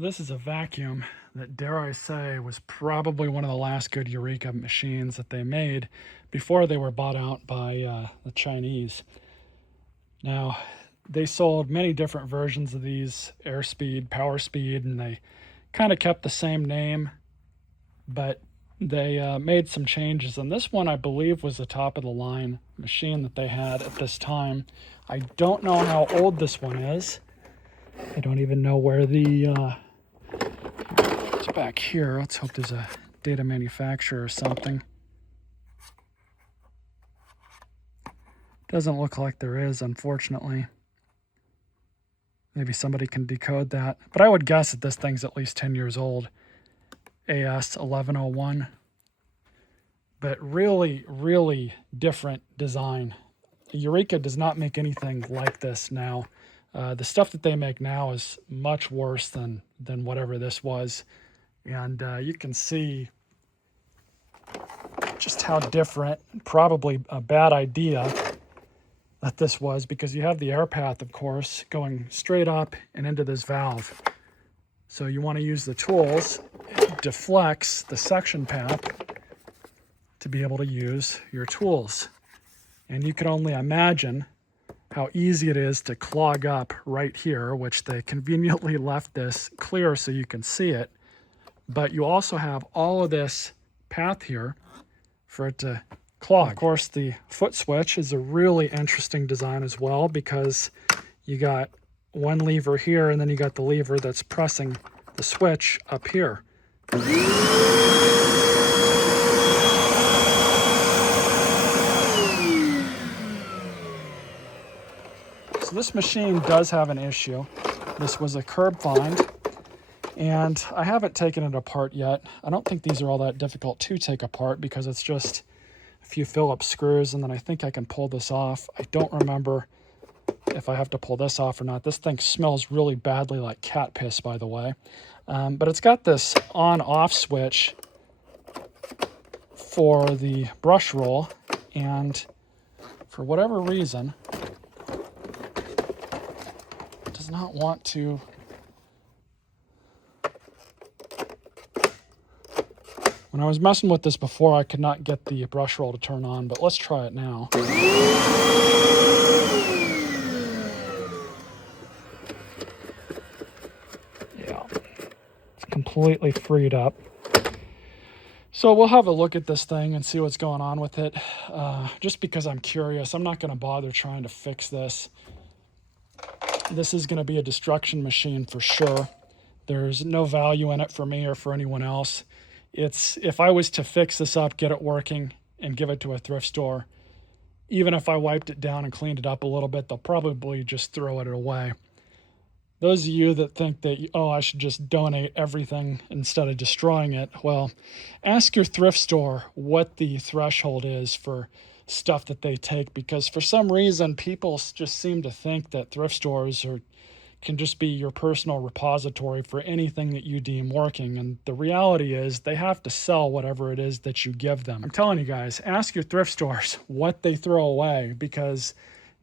This is a vacuum that, dare I say, was probably one of the last good Eureka machines that they made before they were bought out by the Chinese. Now, they sold many different versions of these, AirSpeed, PowerSpeed, and they kind of kept the same name, but they made some changes. And this one, I believe, was the top of the line machine that they had at this time. I don't know how old this one is. I don't even know where the, it's back here. Let's hope there's a data manufacturer or something. Doesn't look like there is, unfortunately. Maybe somebody can decode that. But I would guess that this thing's at least 10 years old. AS1101. But really, really different design. Eureka does not make anything like this now. The stuff that they make now is much worse than whatever this was. And you can see just how different, probably a bad idea that this was, because you have the air path, of course, going straight up and into this valve. So you want to use the tools. It deflects the suction path to be able to use your tools. And you can only imagine how easy it is to clog up right here, which they conveniently left this clear so you can see it. But you also have all of this path here for it to clog. Of course, the foot switch is a really interesting design as well, because you got one lever here and then you got the lever that's pressing the switch up here. So this machine does have an issue. This was a curb find, and I haven't taken it apart yet. I don't think these are all that difficult to take apart because it's just a few Phillips screws, and then I think I can pull this off. I don't remember if I have to pull this off or not. This thing smells really badly like cat piss, by the way. But it's got this on-off switch for the brush roll, and for whatever reason, it does not want to. When I was messing with this before, I could not get the brush roll to turn on, but let's try it now. Yeah, it's completely freed up. So we'll have a look at this thing and see what's going on with it. Just because I'm curious, I'm not going to bother trying to fix this. This is going to be a destruction machine for sure. There's no value in it for me or for anyone else. If I was to fix this up, get it working, and give it to a thrift store, even if I wiped it down and cleaned it up a little bit, they'll probably just throw it away. Those of you that think that, oh, I should just donate everything instead of destroying it, well, ask your thrift store what the threshold is for stuff that they take, because for some reason, people just seem to think that thrift stores can just be your personal repository for anything that you deem working. And the reality is they have to sell whatever it is that you give them. I'm telling you guys, ask your thrift stores what they throw away, because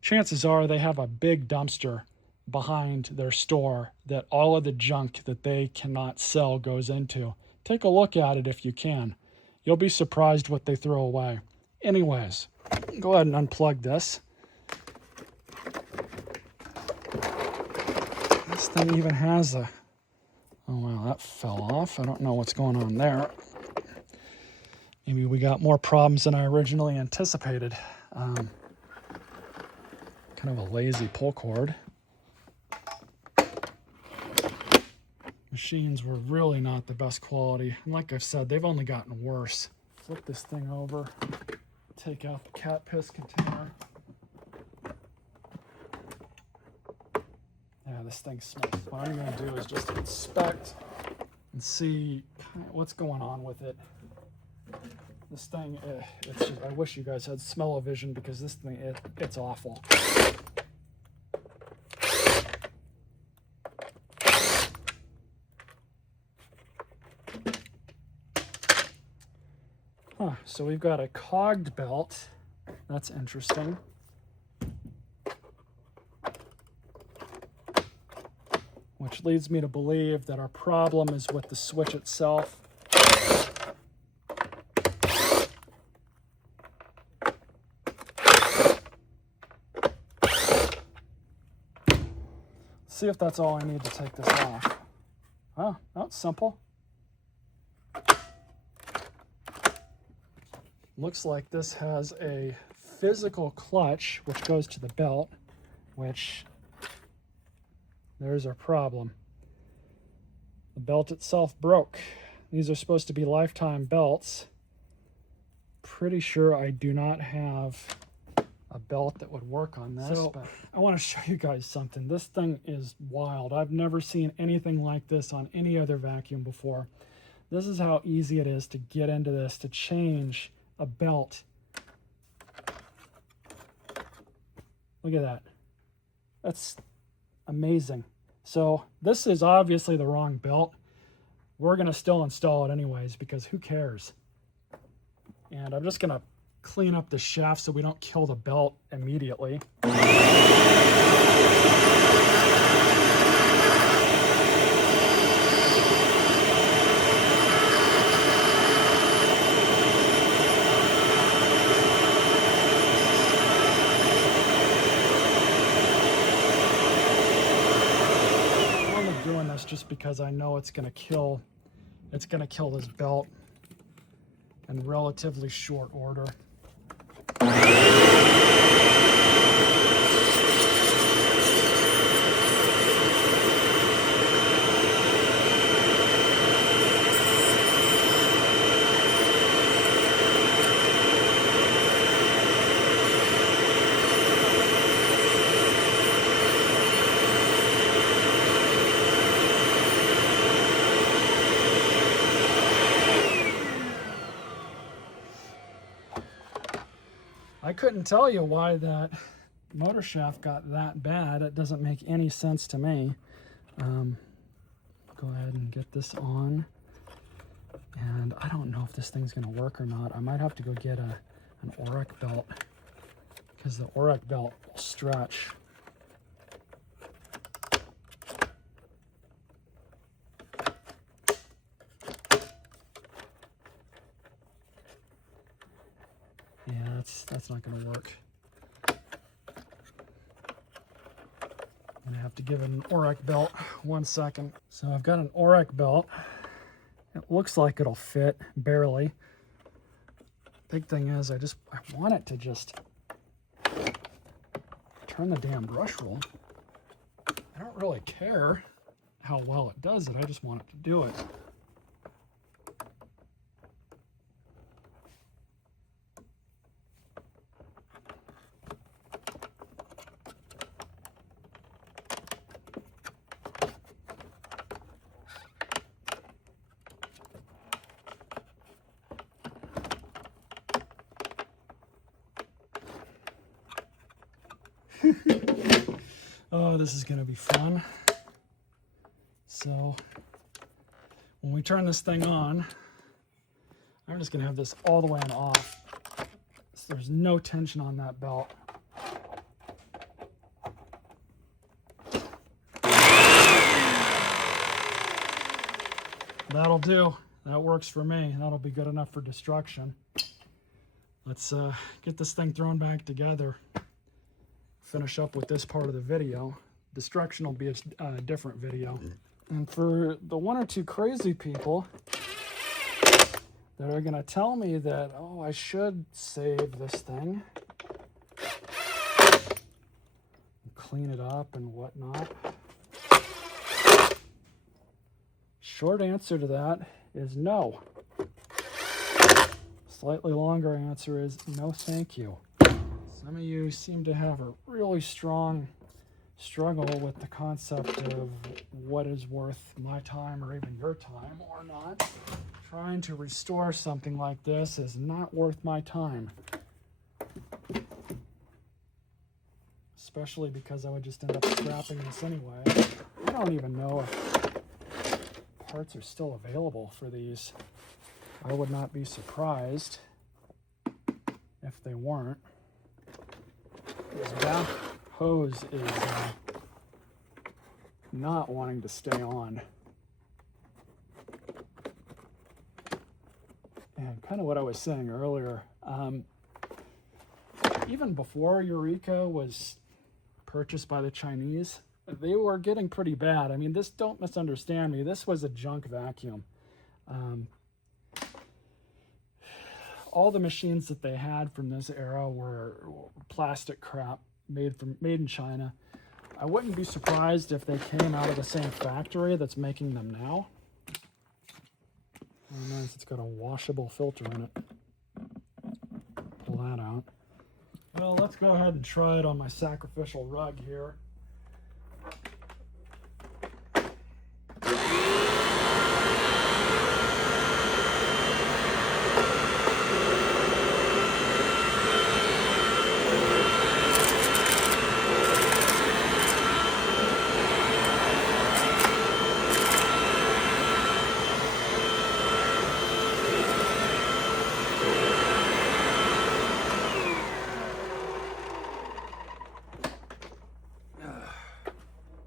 chances are they have a big dumpster behind their store that all of the junk that they cannot sell goes into. Take a look at it if you can. You'll be surprised what they throw away. Anyways, go ahead and unplug this. This thing even has a, oh wow, that fell off. I don't know what's going on there. Maybe we got more problems than I originally anticipated. Kind of a lazy pull cord. Machines were really not the best quality. And like I've said, they've only gotten worse. Flip this thing over, take out the cat piss container. Yeah, this thing smells. What I'm going to do is just inspect and see what's going on with it. This thing, it's just, I wish you guys had smell-o-vision, because this thing, it's awful. So we've got a cogged belt. That's interesting. which which leads me to believe that our problem is with the switch itself. See if that's all I need to take this off. Oh, that's simple. Looks like this has a physical clutch which goes to the belt, which there's our problem. The belt itself broke. These are supposed to be lifetime belts. Pretty sure I do not have a belt that would work on this, but I want to show you guys something. This thing is wild. I've never seen anything like this on any other vacuum before. This is how easy it is to get into this, to change a belt. Look at that. That's amazing. So this is obviously the wrong belt. We're going to still install it anyways because who cares? And I'm just going to clean up the shaft so we don't kill the belt immediately. I'm only doing this just because I know it's going to kill this belt in relatively short order. I couldn't tell you why that motor shaft got that bad. It doesn't make any sense to me. Go ahead and get this on. And I don't know if this thing's going to work or not. I might have to go get an Eureka belt because the Eureka belt will stretch. Yeah, that's not going to work. I'm going to have to give it an Eureka belt. 1 second. So I've got an Eureka belt. It looks like it'll fit, barely. Big thing is, I want it to just turn the damn brush roll. I don't really care how well it does it. I just want it to do it. Oh, this is going to be fun. So when we turn this thing on, I'm just going to have this all the way on off. So there's no tension on that belt. That'll do. That works for me. That'll be good enough for destruction. Let's get this thing thrown back together. Finish up with this part of the video. Destruction will be a different video. And for the one or two crazy people that are gonna tell me that, oh, I should save this thing, clean it up and whatnot. Short answer to that is no. Slightly longer answer is no thank you. Some of you seem to have a really strong struggle with the concept of what is worth my time or even your time or not. Trying to restore something like this is not worth my time. Especially because I would just end up scrapping this anyway. I don't even know if parts are still available for these. I would not be surprised if they weren't. This back hose is not wanting to stay on. And kind of what I was saying earlier, even before Eureka was purchased by the Chinese, they were getting pretty bad. I mean, this, don't misunderstand me, this was a junk vacuum. All the machines that they had from this era were plastic crap made in China. I wouldn't be surprised if they came out of the same factory that's making them now. Oh, nice, it's got a washable filter in it. Pull that out. Well, let's go ahead and try it on my sacrificial rug here.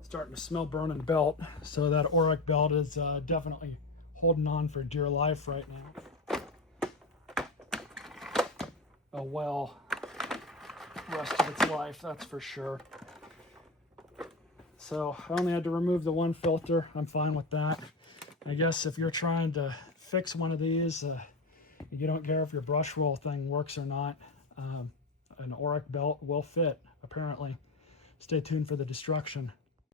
Starting to smell burning belt, so that Eureka belt is definitely holding on for dear life right now. Oh well, rest of its life, that's for sure. So I only had to remove the one filter. I'm fine with that. I guess if you're trying to fix one of these, you don't care if your brush roll thing works or not, an Eureka belt will fit, apparently. Stay tuned for the destruction.